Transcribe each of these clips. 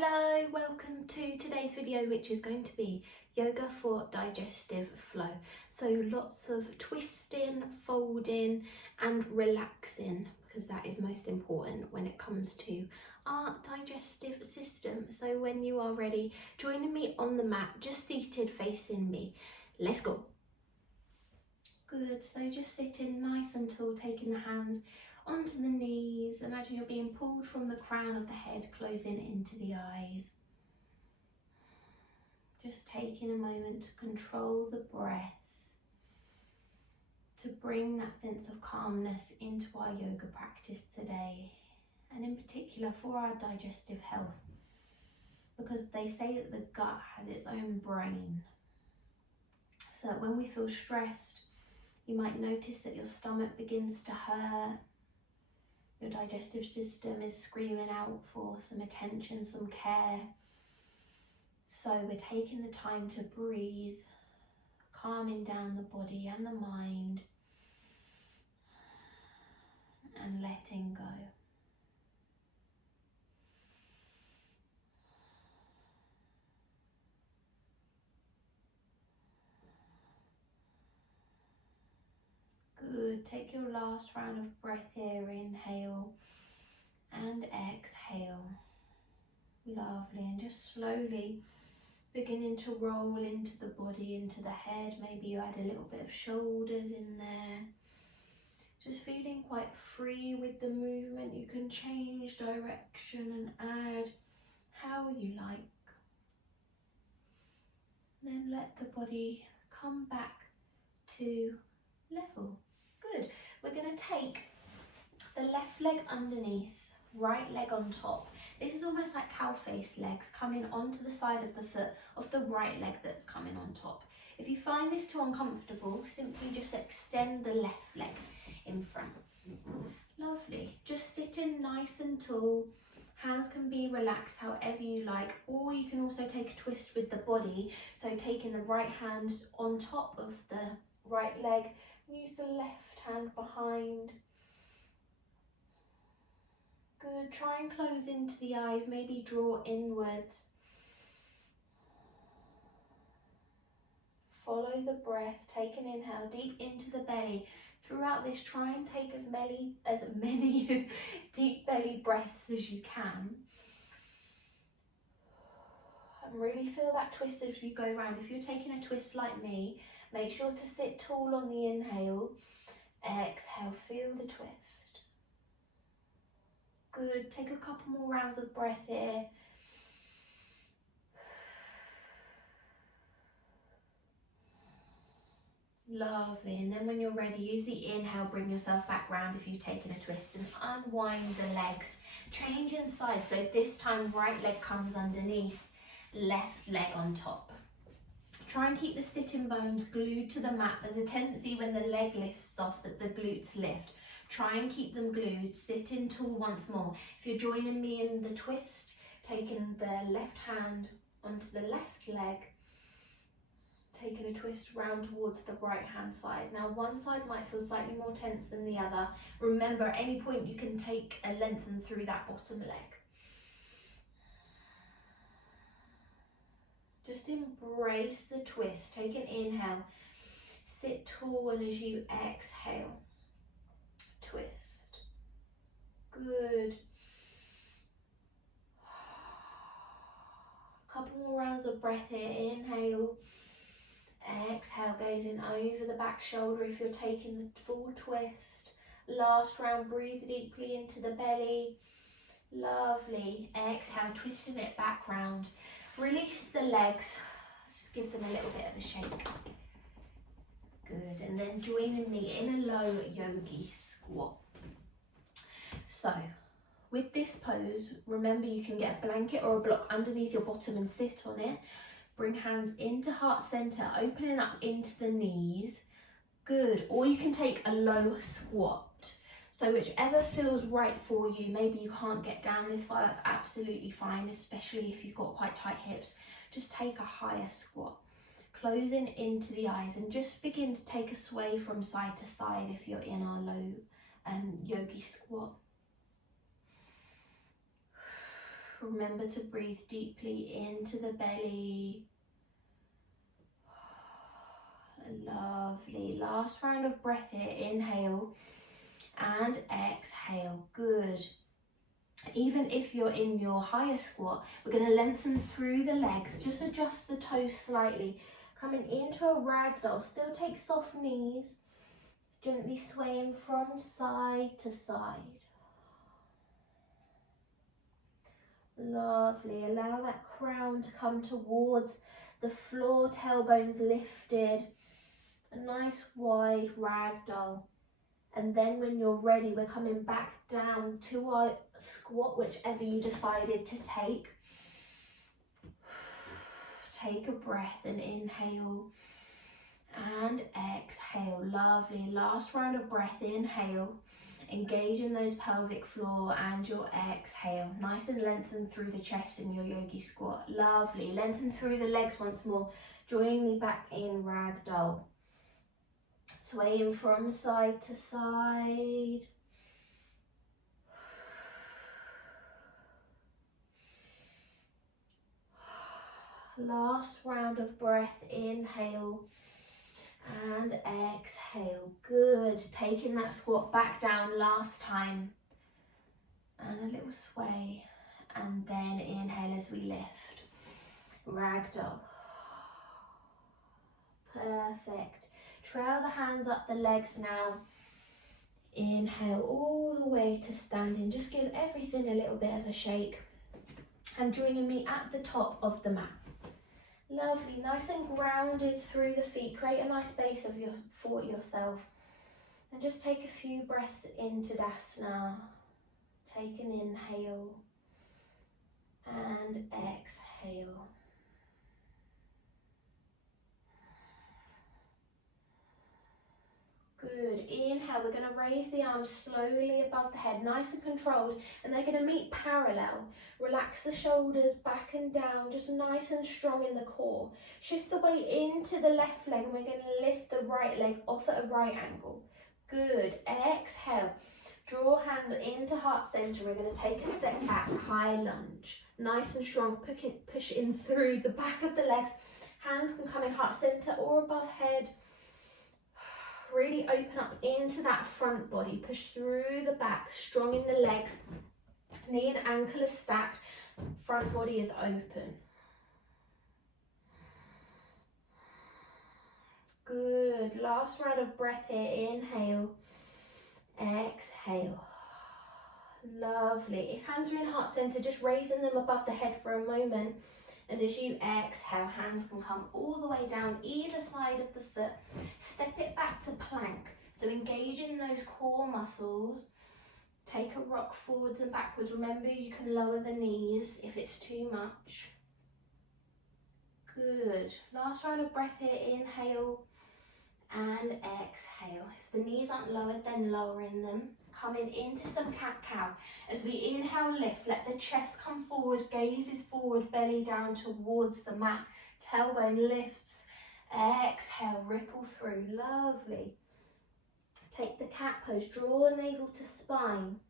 Hello, welcome to today's video, which is going to be yoga for digestive flow. So lots of twisting, folding and relaxing, because that is most important when it comes to our digestive system. So when you are ready, joining me on the mat, just seated facing me. Let's go. Good, so just sitting nice and tall, taking the hands onto the knees. Imagine you're being pulled from the crown of the head, closing into the eyes. Just taking a moment to control the breath, to bring that sense of calmness into our yoga practice today, and in particular for our digestive health, because they say that the gut has its own brain. So that when we feel stressed, you might notice that your stomach begins to hurt. Your digestive system is screaming out for some attention, some care. So we're taking the time to breathe, calming down the body and the mind, and letting go. Good, take your last round of breath here, inhale and exhale. Lovely, and just slowly beginning to roll into the body, into the head. Maybe you add a little bit of shoulders in there. Just feeling quite free with the movement. You can change direction and add how you like. Then let the body come back to level. Good. We're going to take the left leg underneath, right leg on top. This is almost like cow face legs coming onto the side of the foot of the right leg that's coming on top. If you find this too uncomfortable, simply just extend the left leg in front. Lovely. Just sitting nice and tall. Hands can be relaxed however you like, or you can also take a twist with the body. So taking the right hand on top of the right leg, use the left hand behind. Good, try and close into the eyes, maybe draw inwards. Follow the breath, take an inhale deep into the belly. Throughout this, try and take as many deep belly breaths as you can. And really feel that twist as you go around. If you're taking a twist like me, make sure to sit tall on the inhale. Exhale, feel the twist. Good, take a couple more rounds of breath here. Lovely, and then when you're ready, use the inhale, bring yourself back round if you've taken a twist, and unwind the legs. Change inside, so this time right leg comes underneath, left leg on top. Try and keep the sitting bones glued to the mat. There's a tendency when the leg lifts off that the glutes lift. Try and keep them glued. Sit in tall once more. If you're joining me in the twist, taking the left hand onto the left leg, taking a twist round towards the right hand side. Now one side might feel slightly more tense than the other. Remember, at any point you can take a lengthen through that bottom leg. Just embrace the twist. Take an inhale. Sit tall, and as you exhale, twist. Good. Couple more rounds of breath here. Inhale. Exhale, gazing over the back shoulder if you're taking the full twist. Last round, breathe deeply into the belly. Lovely. Exhale, twisting it back round. Release the legs. Just give them a little bit of a shake. Good, and then joining me in a low yogi squat. So, with this pose, remember you can get a blanket or a block underneath your bottom and sit on it. Bring hands into heart center, opening up into the knees. Good, or you can take a low squat. So whichever feels right for you. Maybe you can't get down this far, that's absolutely fine, especially if you've got quite tight hips. Just take a higher squat. Closing into the eyes, and just begin to take a sway from side to side if you're in our low yogi squat. Remember to breathe deeply into the belly. Lovely. Last round of breath here. Inhale and exhale. Good. Even if you're in your higher squat, we're going to lengthen through the legs. Just adjust the toes slightly. Coming into a ragdoll. Still take soft knees. Gently swaying from side to side. Lovely. Allow that crown to come towards the floor, tailbones lifted. A nice wide ragdoll. And then when you're ready, we're coming back down to our squat, whichever you decided to take. Take a breath and inhale and exhale. Lovely. Last round of breath. Inhale. Engage in those pelvic floor and your exhale. Nice and lengthen through the chest in your yogi squat. Lovely. Lengthen through the legs once more. Join me back in ragdoll. Swaying from side to side. Last round of breath. Inhale and exhale. Good. Taking that squat back down last time. And a little sway. And then inhale as we lift. Ragdoll. Perfect. Trail the hands up the legs now. Inhale all the way to standing. Just give everything a little bit of a shake. And joining me at the top of the mat. Lovely, nice and grounded through the feet. Create a nice base for yourself. And just take a few breaths into Tadasana. Take an inhale and exhale. Good. Inhale, we're going to raise the arms slowly above the head, nice and controlled, and they're going to meet parallel. Relax the shoulders back and down, just nice and strong in the core. Shift the weight into the left leg, and we're going to lift the right leg off at a right angle. Good. Exhale. Draw hands into heart center. We're going to take a step back, high lunge. Nice and strong, push in through the back of the legs. Hands can come in heart center or above head. Really open up into that front body. Push through the back, strong in the legs. Knee and ankle are stacked. Front body is open. Good. Last round of breath here. Inhale. Exhale. Lovely. If hands are in heart center, just raising them above the head for a moment. And as you exhale, hands can come all the way down either side of the foot. Step it back to plank. So engage in those core muscles. Take a rock forwards and backwards. Remember, you can lower the knees if it's too much. Good. Last round of breath here. Inhale and exhale. If the knees aren't lowered, then lowering them. Coming into some cat-cow. As we inhale, lift, let the chest come forward, gaze is forward, belly down towards the mat. Tailbone lifts. Exhale, ripple through. Lovely. Take the cat pose, draw navel to spine.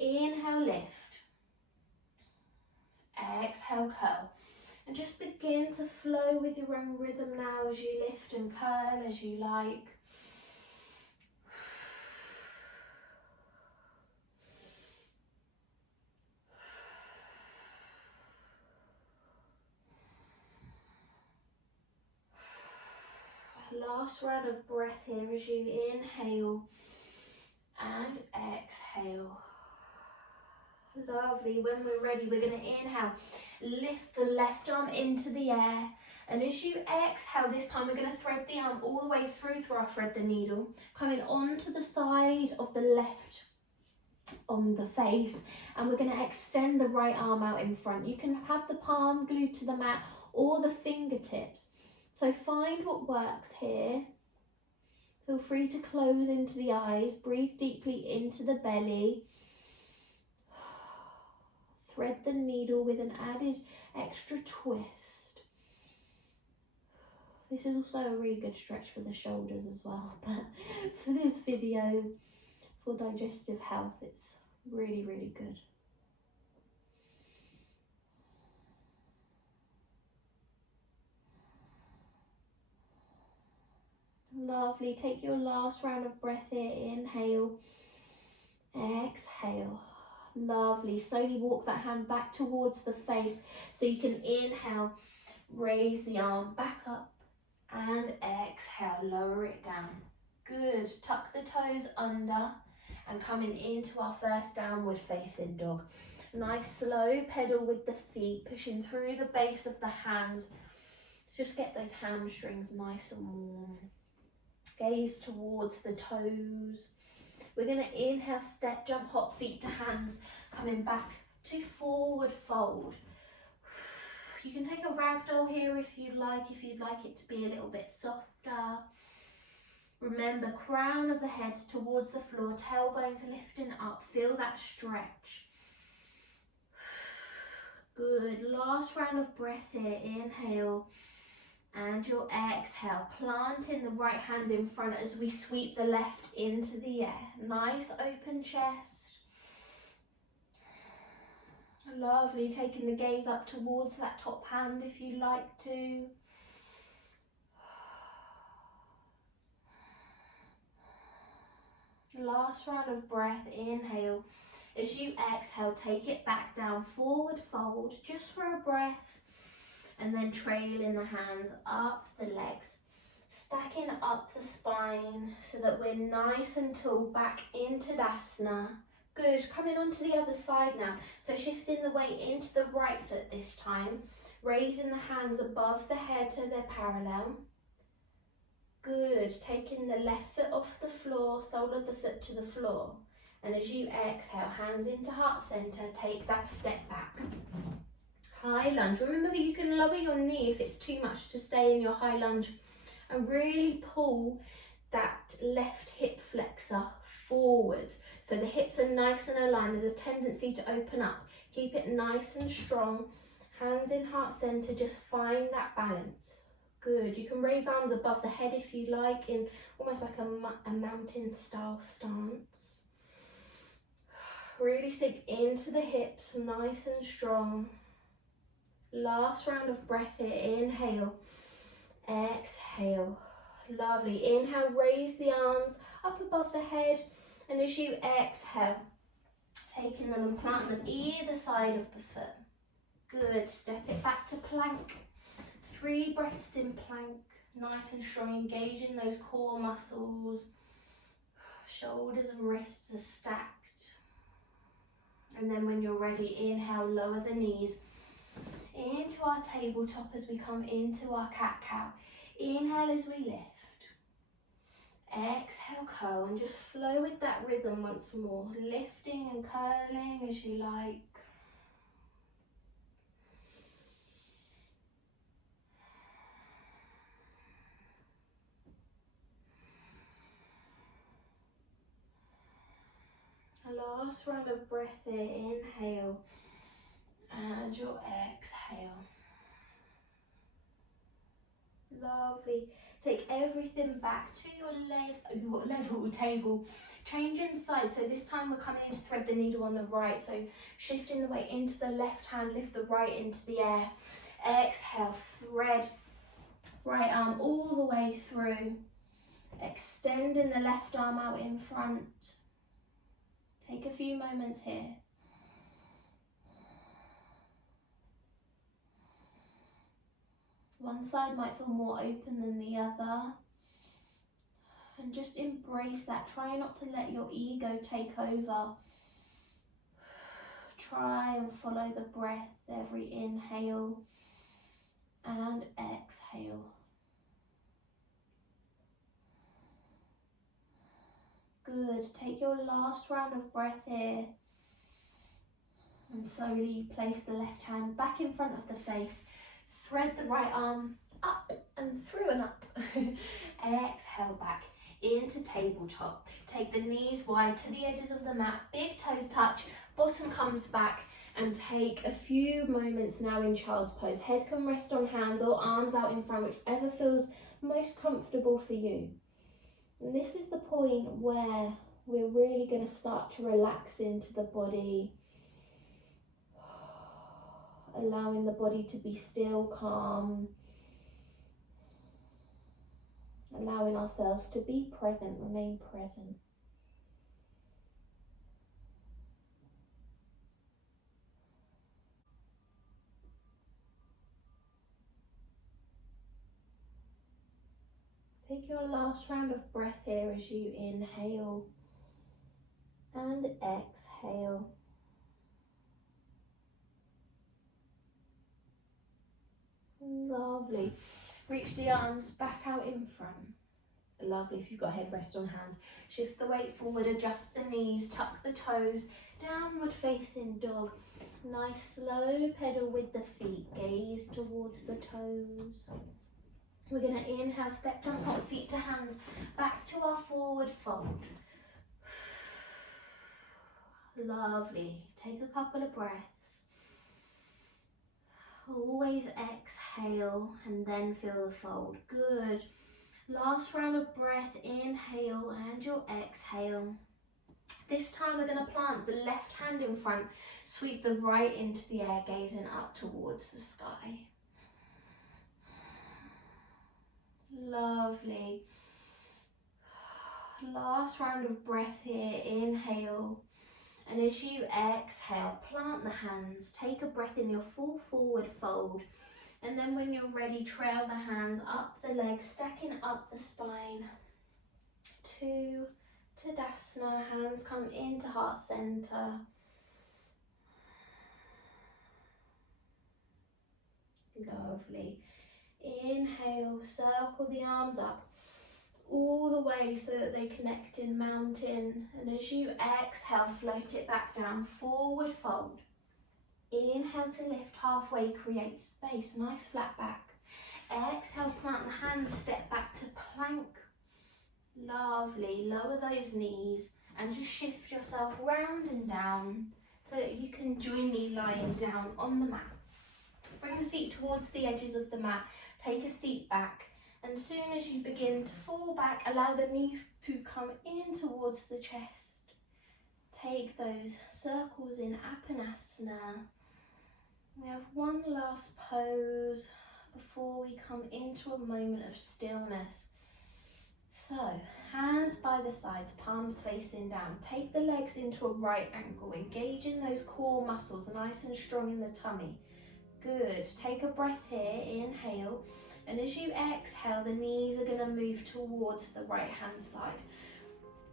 Inhale, lift. Exhale, curl. And just begin to flow with your own rhythm now as you lift and curl as you like. Last round of breath here as you inhale and exhale. Lovely. When we're ready, we're going to inhale. Lift the left arm into the air. And as you exhale, this time we're going to thread the arm all the way through our thread the needle. Coming onto the side of the left on the face. And we're going to extend the right arm out in front. You can have the palm glued to the mat or the fingertips. So find what works here. Feel free to close into the eyes. Breathe deeply into the belly. Thread the needle with an added extra twist. This is also a really good stretch for the shoulders as well. But for this video, for digestive health, it's really, really good. Lovely. Take your last round of breath here. Inhale. Exhale. Lovely. Slowly walk that hand back towards the face so you can inhale, raise the arm back up, and exhale, lower it down. Good. Tuck the toes under and coming into our first downward facing dog. Nice slow pedal with the feet, pushing through the base of the hands. Just get those hamstrings nice and warm. Gaze towards the toes. We're going to inhale, step, jump, hop, feet to hands, coming back to forward fold. You can take a ragdoll here if you'd like it to be a little bit softer. Remember, crown of the head towards the floor, tailbones lifting up, feel that stretch. Good, last round of breath here, inhale, and your exhale, planting the right hand in front as we sweep the left into the air. Nice open chest. Lovely, taking the gaze up towards that top hand if you like to. Last round of breath, inhale. As you exhale, take it back down, forward fold, just for a breath. And then trailing the hands up the legs, stacking up the spine so that we're nice and tall, back into Tadasana. Good, coming onto the other side now. So shifting the weight into the right foot this time, raising the hands above the head so they're parallel. Good, taking the left foot off the floor, sole of the foot to the floor. And as you exhale, hands into heart center, take that step back. High lunge. Remember, you can lower your knee if it's too much to stay in your high lunge, and really pull that left hip flexor forward so the hips are nice and aligned. There's a tendency to open up. Keep it nice and strong. Hands in heart center, just find that balance. Good. You can raise arms above the head if you like, in almost like a mountain style stance. Really sink into the hips, nice and strong. Last round of breath here, inhale, exhale. Lovely, inhale, raise the arms up above the head, and as you exhale, taking them and planting them either side of the foot. Good, step it back to plank. 3 breaths in plank, nice and strong, engaging those core muscles. Shoulders and wrists are stacked. And then when you're ready, inhale, lower the knees into our tabletop as we come into our cat-cow. Inhale as we lift. Exhale, curl, and just flow with that rhythm once more. Lifting and curling as you like. Last round of breath here, inhale, and your exhale. Lovely. Take everything back to your level table. Changing sides. So this time we're coming in to thread the needle on the right. So shifting the weight into the left hand, lift the right into the air. Exhale, thread right arm all the way through. Extending the left arm out in front. Take a few moments here. One side might feel more open than the other. And just embrace that. Try not to let your ego take over. Try and follow the breath, every inhale and exhale. Good. Take your last round of breath here. And slowly place the left hand back in front of the face. Thread the right arm up and through and up. Exhale back into tabletop. Take the knees wide to the edges of the mat. Big toes touch. Bottom comes back. And take a few moments now in child's pose. Head can rest on hands or arms out in front, whichever feels most comfortable for you. And this is the point where we're really going to start to relax into the body. Allowing the body to be still, calm. allowing ourselves to be present, remain present. Take your last round of breath here as you inhale and exhale. Lovely. Reach the arms back out in front. Lovely. If you've got headrest on hands, shift the weight forward, adjust the knees, tuck the toes, downward facing dog. Nice slow pedal with the feet, gaze towards the toes. We're going to inhale, step, jump up, feet to hands, back to our forward fold. Lovely. Take a couple of breaths. Always exhale and then feel the fold. Good. Last round of breath, inhale and your exhale. This time we're going to plant the left hand in front, sweep the right into the air, gazing up towards the sky. Lovely. Last round of breath here, inhale. And as you exhale, plant the hands, take a breath in your full forward fold. And then when you're ready, trail the hands up the legs, stacking up the spine. To Tadasana, hands come into heart center. Lovely. Inhale, circle the arms up all the way so that they connect in mountain. And as you exhale, float it back down, forward fold. Inhale to lift halfway, create space, nice flat back. Exhale, plant the hands, step back to plank. Lovely, lower those knees and just shift yourself round and down so that you can join me lying down on the mat. Bring the feet towards the edges of the mat, take a seat back, and as soon as you begin to fall back, allow the knees to come in towards the chest. Take those circles in Apanasana. We have one last pose before we come into a moment of stillness. So, hands by the sides, palms facing down. Take the legs into a right angle, engaging those core muscles nice and strong in the tummy. Good. Take a breath here, inhale. And as you exhale, the knees are going to move towards the right hand side.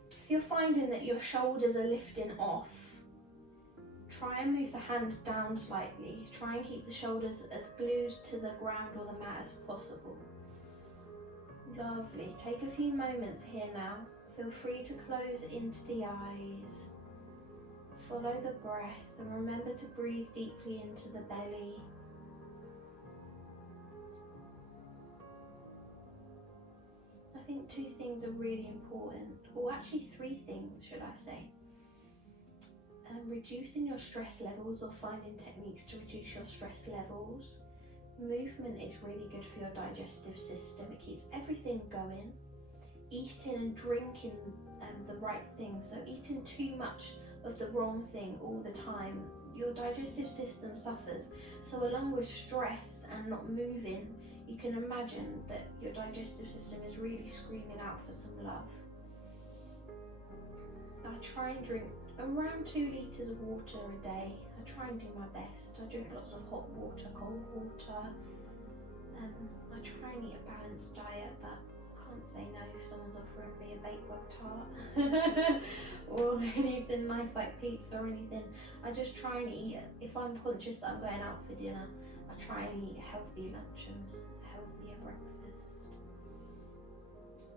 If you're finding that your shoulders are lifting off, try and move the hands down slightly. Try and keep the shoulders as glued to the ground or the mat as possible. Lovely. Take a few moments here now. Feel free to close into the eyes. Follow the breath and remember to breathe deeply into the belly. I think two things are really important, or actually three things, should I say. Reducing your stress levels or finding techniques to reduce your stress levels. Movement is really good for your digestive system. It keeps everything going. Eating and drinking the right things. So eating too much of the wrong thing all the time, your digestive system suffers. So along with stress and not moving, you can imagine that your digestive system is really screaming out for some love. I try and drink around 2 litres of water a day. I try and do my best. I drink lots of hot water, cold water. I try and eat a balanced diet, but I can't say no if someone's offering me a baked tart or anything nice like pizza or anything. I just try and eat, if I'm conscious that I'm going out for dinner, I try and eat a healthy lunch and a healthier breakfast.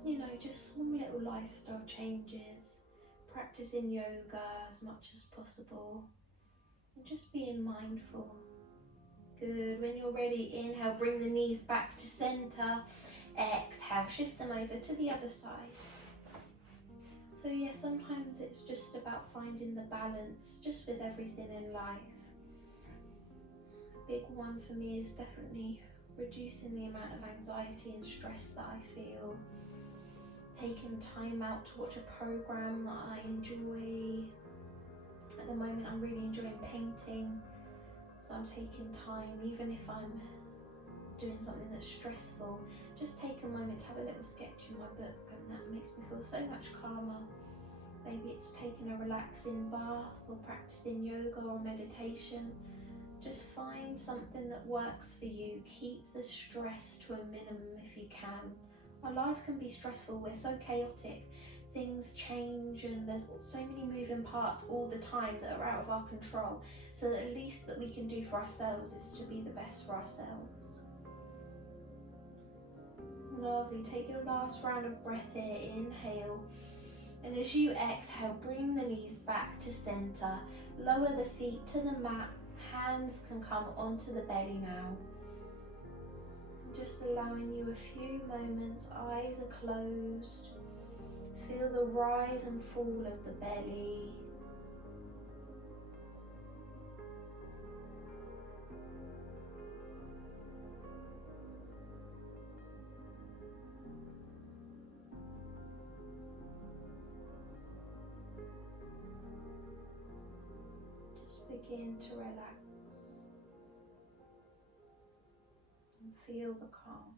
You know, just some little lifestyle changes. Practicing yoga as much as possible and just being mindful. Good. When you're ready, inhale, bring the knees back to center. Exhale, shift them over to the other side. So yeah, sometimes it's just about finding the balance just with everything in life. A big one for me is definitely reducing the amount of anxiety and stress that I feel. Taking time out to watch a program that I enjoy. At the moment I'm really enjoying painting, so I'm taking time, even if I'm doing something that's stressful, just take a moment to have a little sketch in my book, and that makes me feel so much calmer. Maybe it's taking a relaxing bath or practicing yoga or meditation. Just find something that works for you. Keep the stress to a minimum if you can. Our lives can be stressful, we're so chaotic. Things change and there's so many moving parts all the time that are out of our control. So the least that we can do for ourselves is to be the best for ourselves. Lovely, take your last round of breath here, inhale. And as you exhale, bring the knees back to center. Lower the feet to the mat. Hands can come onto the belly now. Just allowing you a few moments, eyes are closed. Feel the rise and fall of the belly. Just begin to relax and feel the calm.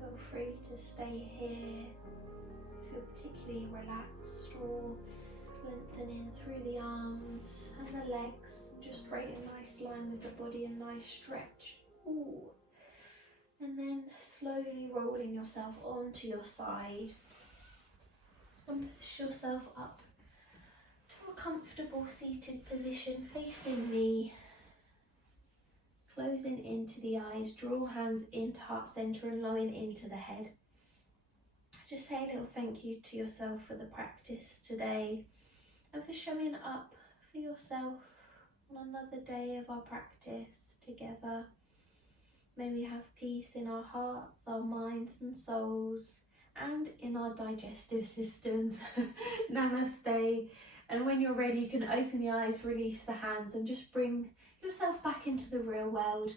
Feel free to stay here if you're particularly relaxed, or lengthening through the arms and the legs. Just create a nice line with the body, a nice stretch. Ooh. And then slowly rolling yourself onto your side and push yourself up to a comfortable seated position facing me. Closing into the eyes, draw hands into heart centre and lowering into the head. Just say a little thank you to yourself for the practice today and for showing up for yourself on another day of our practice together. May we have peace in our hearts, our minds and souls, and in our digestive systems. Namaste. And when you're ready, you can open the eyes, release the hands, and just bring yourself back into the real world.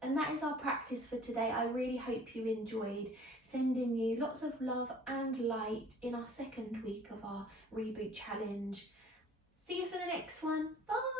And that is our practice for today. I really hope you enjoyed. Sending you lots of love and light in our second week of our Reboot Challenge. See you for the next one. Bye.